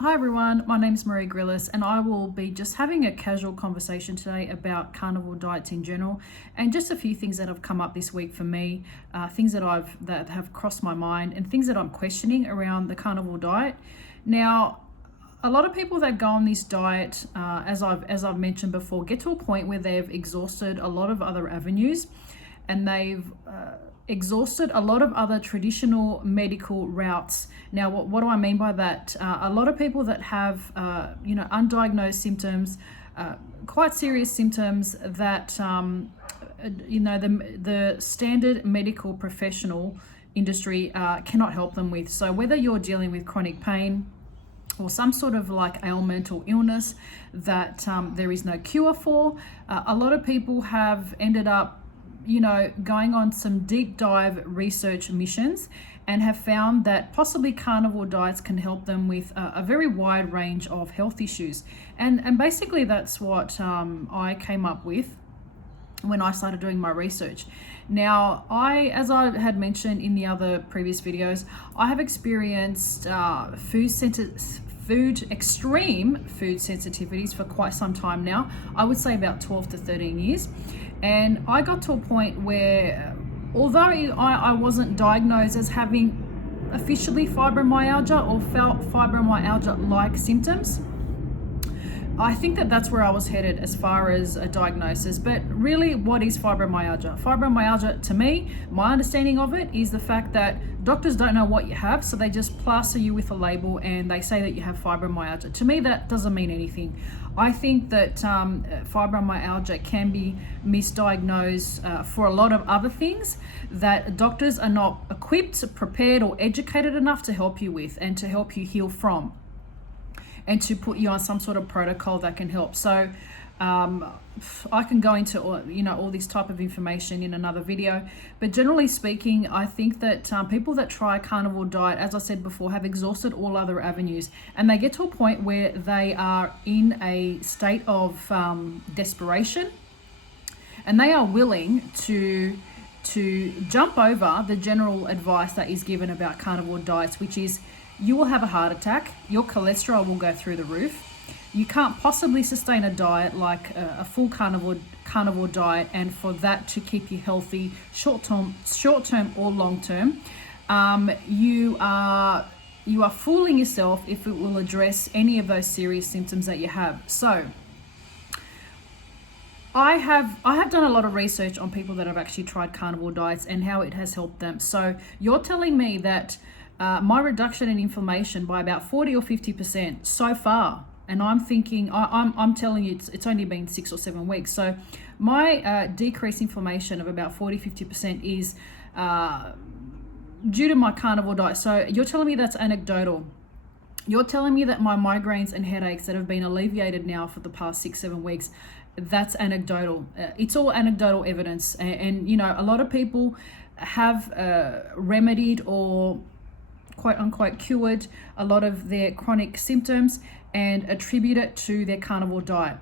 Hi everyone, my name is Marie Grillis and I will be just having a casual conversation today about carnivore diets in general and just a few things that have come up this week for me, things that have crossed my mind and things that I'm questioning around the carnivore diet. Now, a lot of people that go on this diet, as I've mentioned before, get to a point where they've exhausted a lot of other avenues and they've exhausted a lot of other traditional medical routes. Now, what do I mean by that? A lot of people that have, undiagnosed symptoms, quite serious symptoms that, the standard medical professional industry cannot help them with. So whether you're dealing with chronic pain, or some sort of like ailment or illness that there is no cure for, a lot of people have ended up going on some deep dive research missions and have found that possibly carnivore diets can help them with a very wide range of health issues. And basically that's what I came up with when I started doing my research. Now, as I had mentioned in the other previous videos, I have experienced extreme food sensitivities for quite some time now. I would say about 12 to 13 years. And I got to a point where, although I wasn't diagnosed as having officially fibromyalgia or felt fibromyalgia-like symptoms, I think that's where I was headed as far as a diagnosis. But really, what is fibromyalgia? Fibromyalgia, to me, my understanding of it is the fact that doctors don't know what you have, so they just plaster you with a label and they say that you have fibromyalgia. To me, that doesn't mean anything. I think that fibromyalgia can be misdiagnosed for a lot of other things that doctors are not equipped, prepared, or educated enough to help you with and to help you heal from, and to put you on some sort of protocol that can help. So I can go into all this type of information in another video, but generally speaking, I think that people that try a carnivore diet, as I said before, have exhausted all other avenues, and they get to a point where they are in a state of desperation, and they are willing to jump over the general advice that is given about carnivore diets, which is you will have a heart attack, your cholesterol will go through the roof, you can't possibly sustain a diet like a full carnivore diet, and for that to keep you healthy short term or long term, you are fooling yourself if it will address any of those serious symptoms that you have. So I have done a lot of research on people that have actually tried carnivore diets and how it has helped them. So you're telling me that my reduction in inflammation by about 40 or 50% so far, and I'm thinking, I'm telling you, it's only been 6 or 7 weeks. So my decreased inflammation of about 40-50% is due to my carnivore diet. So you're telling me that's anecdotal. You're telling me that my migraines and headaches that have been alleviated now for the past 6-7 weeks, that's anecdotal. It's all anecdotal evidence. And a lot of people have remedied or quote unquote cured a lot of their chronic symptoms and attribute it to their carnivore diet.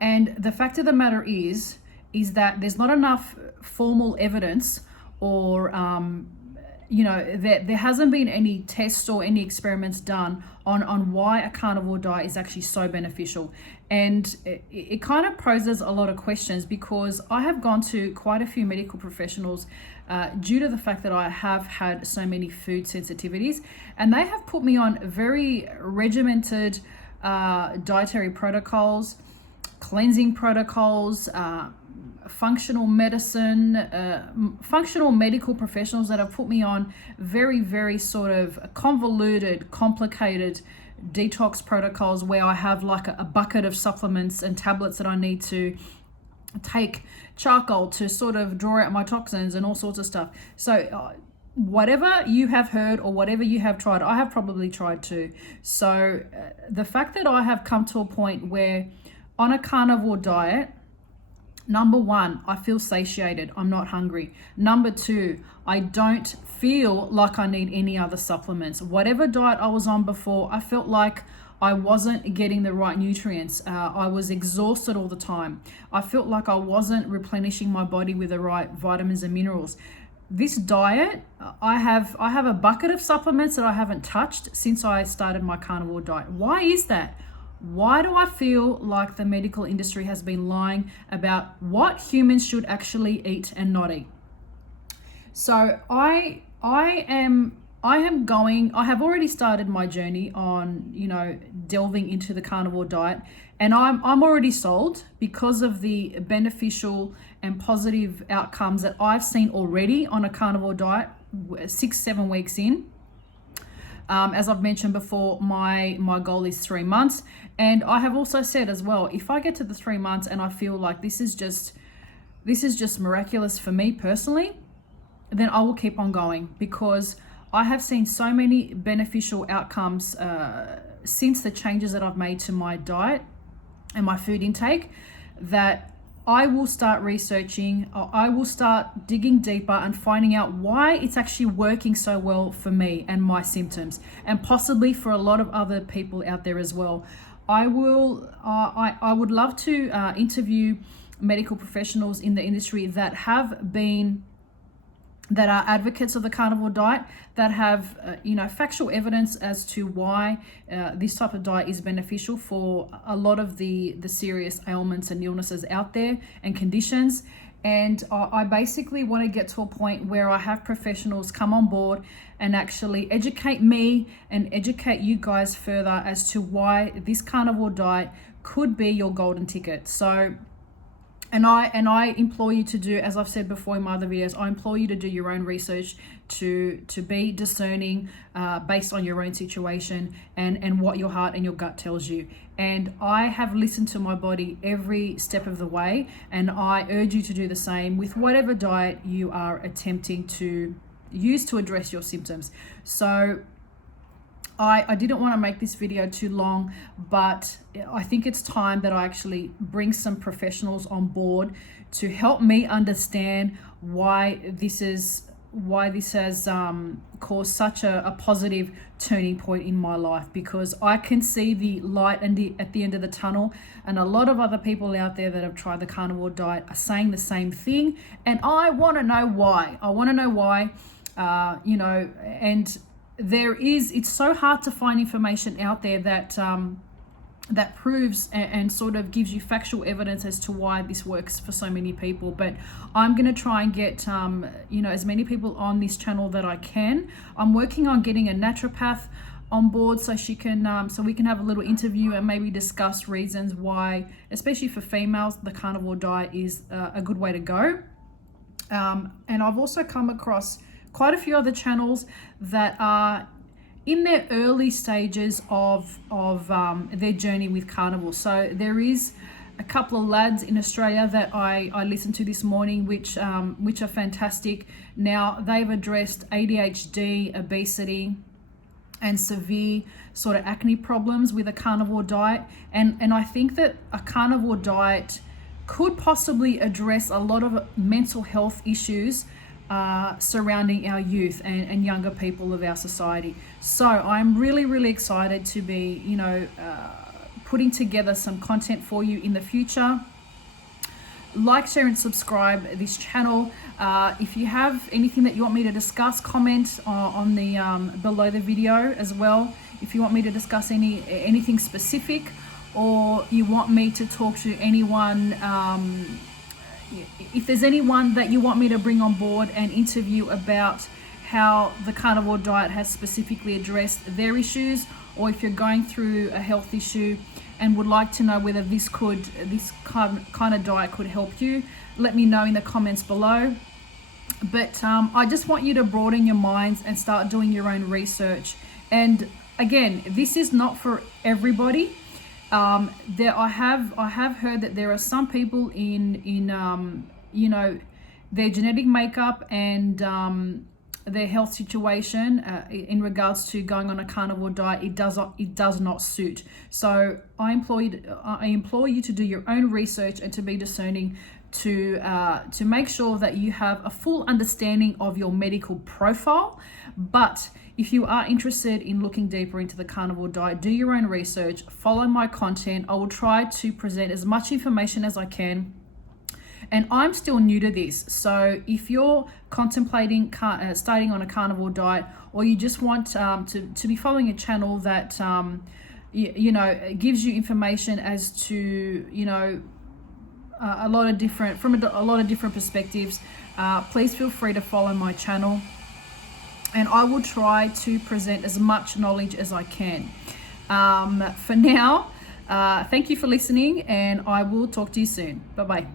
And the fact of the matter is that there's not enough formal evidence, or there hasn't been any tests or any experiments done on why a carnivore diet is actually so beneficial. And it kind of poses a lot of questions, because I have gone to quite a few medical professionals due to the fact that I have had so many food sensitivities, and they have put me on very regimented dietary protocols, cleansing protocols, functional medicine, functional medical professionals that have put me on very, very sort of convoluted, complicated detox protocols where I have like a bucket of supplements and tablets that I need to take, charcoal to sort of draw out my toxins and all sorts of stuff. So whatever you have heard or whatever you have tried, I have probably tried too. So the fact that I have come to a point where on a carnivore diet, number one, I feel satiated. I'm not hungry. Number two, I don't feel like I need any other supplements. Whatever diet I was on before, I felt like I wasn't getting the right nutrients. I was exhausted all the time. I felt like I wasn't replenishing my body with the right vitamins and minerals. this diet, I have a bucket of supplements that I haven't touched since I started my carnivore diet. Why is that? Why do I feel like the medical industry has been lying about what humans should actually eat and not eat? So I have already started my journey on, delving into the carnivore diet, and I'm already sold because of the beneficial and positive outcomes that I've seen already on a carnivore diet 6-7 weeks in. As I've mentioned before, my goal is 3 months, and I have also said as well, if I get to the 3 months and I feel like this is just miraculous for me personally, then I will keep on going, because I have seen so many beneficial outcomes since the changes that I've made to my diet and my food intake, that I will start researching, I will start digging deeper and finding out why it's actually working so well for me and my symptoms, and possibly for a lot of other people out there as well. I would love to interview medical professionals in the industry that are advocates of the carnivore diet, that have factual evidence as to why this type of diet is beneficial for a lot of the serious ailments and illnesses out there and conditions. And I basically want to get to a point where I have professionals come on board and actually educate me and educate you guys further as to why this carnivore diet could be your golden ticket. So And I implore you to do, as I've said before in my other videos, I implore you to do your own research, to be discerning based on your own situation and what your heart and your gut tells you. And I have listened to my body every step of the way, and I urge you to do the same with whatever diet you are attempting to use to address your symptoms. So I didn't want to make this video too long, but I think it's time that I actually bring some professionals on board to help me understand why this has caused such a positive turning point in my life, because I can see the light at the end of the tunnel, and a lot of other people out there that have tried the carnivore diet are saying the same thing, and I want to know why. And it's so hard to find information out there that proves and sort of gives you factual evidence as to why this works for so many people. But I'm going to try and get as many people on this channel that I can. I'm working on getting a naturopath on board so she can so we can have a little interview and maybe discuss reasons why, especially for females, the carnivore diet is a good way to go. And I've also come across quite a few other channels that are in their early stages of their journey with carnivore. So there is a couple of lads in Australia that I listened to this morning, which are fantastic. Now, they've addressed ADHD, obesity, and severe sort of acne problems with a carnivore diet. And I think that a carnivore diet could possibly address a lot of mental health issues surrounding our youth and younger people of our society. So I'm really, really excited to be, putting together some content for you in the future. Like, share, and subscribe this channel. If you have anything that you want me to discuss, comment on the below the video as well. If you want me to discuss anything specific, or you want me to talk to anyone, if there's anyone that you want me to bring on board and interview about how the carnivore diet has specifically addressed their issues, or if you're going through a health issue and would like to know whether this kind of diet could help you, let me know in the comments below. But I just want you to broaden your minds and start doing your own research. And again, this is not for everybody. I have heard that there are some people in their genetic makeup and their health situation in regards to going on a carnivore diet, it does not suit. So I implore you to do your own research and to be discerning, to make sure that you have a full understanding of your medical profile. But if you are interested in looking deeper into the carnivore diet, do your own research, follow my content. I will try to present as much information as I can. And I'm still new to this. So if you're contemplating starting on a carnivore diet, or you just want to be following a channel that you know, gives you information as to, you know, a lot of different perspectives, please feel free to follow my channel, and I will try to present as much knowledge as I can. For now, thank you for listening, and I will talk to you soon. Bye bye.